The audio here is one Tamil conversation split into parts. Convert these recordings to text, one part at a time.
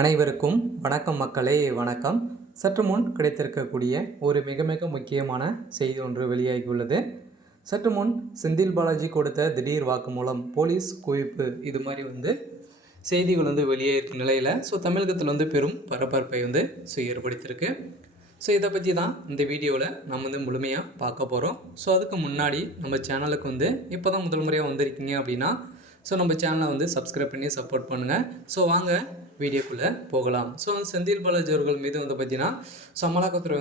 அனைவருக்கும் வணக்கம் மக்களே, வணக்கம். சற்று முன் கிடைத்திருக்கக்கூடிய ஒரு மிக மிக முக்கியமான செய்தி ஒன்று வெளியாகியுள்ளது. சற்று முன் செந்தில் பாலாஜி கொடுத்த திடீர் வாக்குமூலம், போலீஸ் குவிப்பு, இது மாதிரி செய்திகள் வெளியாகிருக்கும் நிலையில் தமிழகத்தில் பெரும் பரபரப்பை ஏற்படுத்தியிருக்கு. இதை பற்றி தான் இந்த வீடியோவில் நம்ம முழுமையாக பார்க்க போகிறோம். அதுக்கு முன்னாடி நம்ம சேனலுக்கு இப்போ தான் முதல் முறையாக வந்திருக்கீங்க அப்படின்னா நம்ம சேனலை சப்ஸ்கிரைப் பண்ணி சப்போர்ட் பண்ணுங்கள். வாங்க வீடியோக்குள்ளே போகலாம். செந்தில் பாலாஜி அவர்கள் மீது பார்த்தீங்கன்னா அமலாக்கத்துறை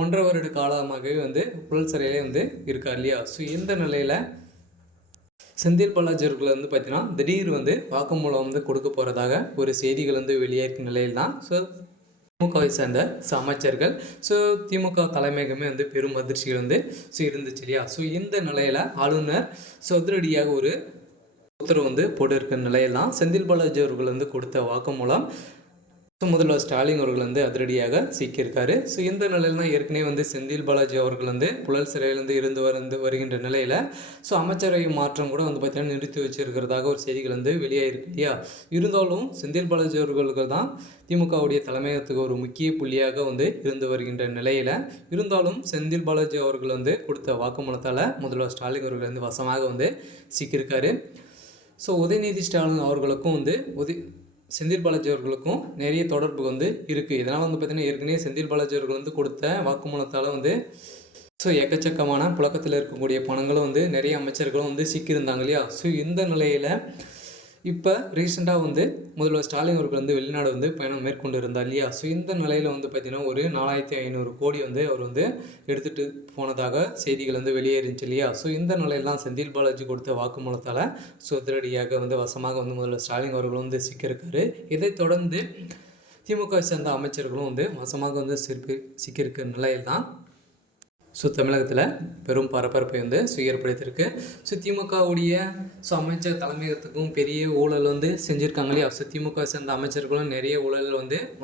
1.5 வருட காலமாகவே புழல் சிறையிலே இருக்கார் இல்லையா. இந்த நிலையில் செந்தில் பாலாஜி அவர்கள் பார்த்தீங்கன்னா திடீர் வாக்குமூலம் கொடுக்க போகிறதாக ஒரு செய்திகள் வெளியாகிருக்கும் நிலையில் தான் திமுகவை சேர்ந்த அமைச்சர்கள் திமுக தலைமையகமே பெரும் அதிர்ச்சிகள் இருந்துச்சு இல்லையா. இந்த நிலையில் ஆளுநர் அதிரடியாக ஒரு உத்தரவு போட்டிருக்கிற நிலையெல்லாம் செந்தில் பாலாஜி அவர்கள் கொடுத்த வாக்குமூலம் முதல்வர் ஸ்டாலின் அவர்கள் அதிரடியாக சிக்கியிருக்காரு. இந்த நிலையில் தான் ஏற்கனவே செந்தில் பாலாஜி அவர்கள் புழல் சிறையிலிருந்து இருந்து வருகின்ற நிலையில் அமைச்சரவை மாற்றம் கூட பார்த்தீங்கன்னா நிறுத்தி வச்சிருக்கிறதாக ஒரு செய்திகள் வெளியாகிருக்கு இல்லையா. இருந்தாலும் செந்தில் பாலாஜி அவர்கள் தான் திமுகவுடைய தலைமையகத்துக்கு ஒரு முக்கிய புள்ளியாக இருந்து வருகின்ற நிலையில் இருந்தாலும் செந்தில் பாலாஜி அவர்கள் கொடுத்த வாக்குமூலத்தால் முதல்வர் ஸ்டாலின் அவர்கள் வசமாக சிக்கியிருக்காரு. உதயநிதி ஸ்டாலின் அவர்களுக்கும் செந்தில் பாலாஜி அவர்களுக்கும் நிறைய தொடர்பு இருக்குது. இதனால் பார்த்திங்கன்னா ஏற்கனவே செந்தில் பாலாஜி அவர்கள் கொடுத்த வாக்குமூலத்தால் எக்கச்சக்கமான புழக்கத்தில் இருக்கக்கூடிய பணங்களும் நிறைய அமைச்சர்களும் சிக்கியிருந்தாங்க இல்லையா. இந்த நிலையில் இப்போ ரீசெண்டாக முதல்வர் ஸ்டாலின் அவர்கள் வெளிநாடு பயணம் மேற்கொண்டு இருந்தார் இல்லையா. இந்த நிலையில் பார்த்திங்கன்னா ஒரு 4500 கோடி அவர் எடுத்துகிட்டு போனதாக செய்திகள் வெளியேறிச்சு இல்லையா. இந்த நிலையெல்லாம் செந்தில் பாலாஜி கொடுத்த வாக்குமூலத்தால் அதிரடியாக வசமாக முதல்வர் ஸ்டாலின் அவர்கள் சிக்கியிருக்காரு. இதை தொடர்ந்து திமுக சேர்ந்த அமைச்சர்களும் வசமாக சிக்கியிருக்கிற நிலையில் தான் தமிழகத்தில் பெரும் பரபரப்பை ஏற்படுத்தியிருக்கு. திமுகவுடைய அமைச்சர் தலைமையகத்துக்கும் பெரிய ஊழல் செஞ்சுருக்காங்க இல்லையா. திமுக சேர்ந்த அமைச்சர்களும் நிறைய ஊழல்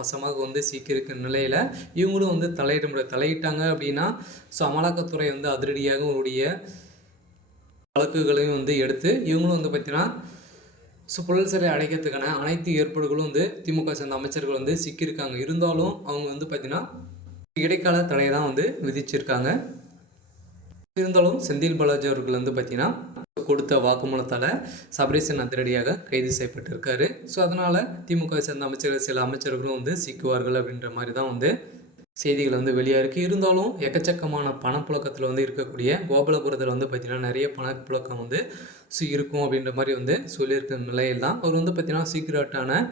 வசமாக சிக்கியிருக்கிற நிலையில் இவங்களும் தலையிட்டாங்க அப்படின்னா அமலாக்கத்துறை அதிரடியாக உடைய வழக்குகளையும் எடுத்து இவங்களும் பார்த்தீங்கன்னா புழல் சிறை அடைக்கிறதுக்கான அனைத்து ஏற்பாடுகளும் திமுக சேர்ந்த அமைச்சர்கள் சிக்கியிருக்காங்க. இருந்தாலும் அவங்க பார்த்தீங்கன்னா இடைக்கால தடையை தான் விதிச்சிருக்காங்க. இருந்தாலும் செந்தில் பாலாஜி அவர்கள் பார்த்தீங்கன்னா கொடுத்த வாக்குமூலத்தால் சபரீசன் அதிரடியாக கைது செய்யப்பட்டிருக்காரு. அதனால் திமுக சேர்ந்த அமைச்சர்கள் சில அமைச்சர்களும் சிக்குவார்கள் அப்படின்ற மாதிரி தான் செய்திகள் வெளியாக இருக்குது. இருந்தாலும் எக்கச்சக்கமான பணப்புழக்கத்தில் இருக்கக்கூடிய கோபாலபுரத்தில் பார்த்திங்கன்னா நிறைய பணப்புழக்கம் இருக்கும் அப்படின்ற மாதிரி சொல்லியிருக்கிற நிலையில் தான் அவர் பார்த்திங்கன்னா சீக்கிரட்டான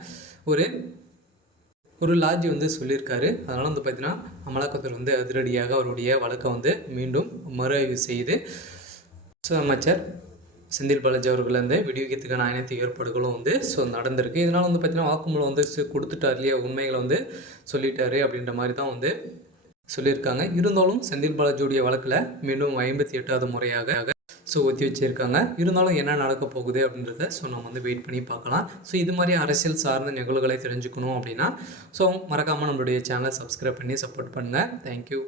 ஒரு லாட்ஜ் சொல்லியிருக்காரு. அதனால் பார்த்திங்கன்னா அமலாக்கத்துறை அதிரடியாக அவருடைய வழக்கை மீண்டும் மறு ஆய்வு செய்து அமைச்சர் செந்தில் பாலாஜி அவர்கள் விடுவிக்கிறதுக்கான அனைத்து ஏற்பாடுகளும் நடந்திருக்கு. இதனால் பார்த்திங்கன்னா வாக்குமூலம் கொடுத்துட்டார் இல்லையா, உண்மைகளை சொல்லிட்டாரு அப்படின்ற மாதிரி தான் சொல்லியிருக்காங்க. இருந்தாலும் செந்தில் பாலாஜியுடைய வழக்கில் மீண்டும் 58வது முறையாக ஒத்தி வச்சுருக்காங்க. இருந்தாலும் என்ன நடக்க போகுது அப்படின்றத நம்ம வெயிட் பண்ணி பார்க்கலாம். இது மாதிரி அரசியல் சார்ந்த நிகழ்வுகளை தெரிஞ்சுக்கணும் அப்படின்னா மறக்காமல் நம்மளுடைய சேனலை சப்ஸ்கிரைப் பண்ணி சப்போர்ட் பண்ணுங்கள். தேங்க்யூ.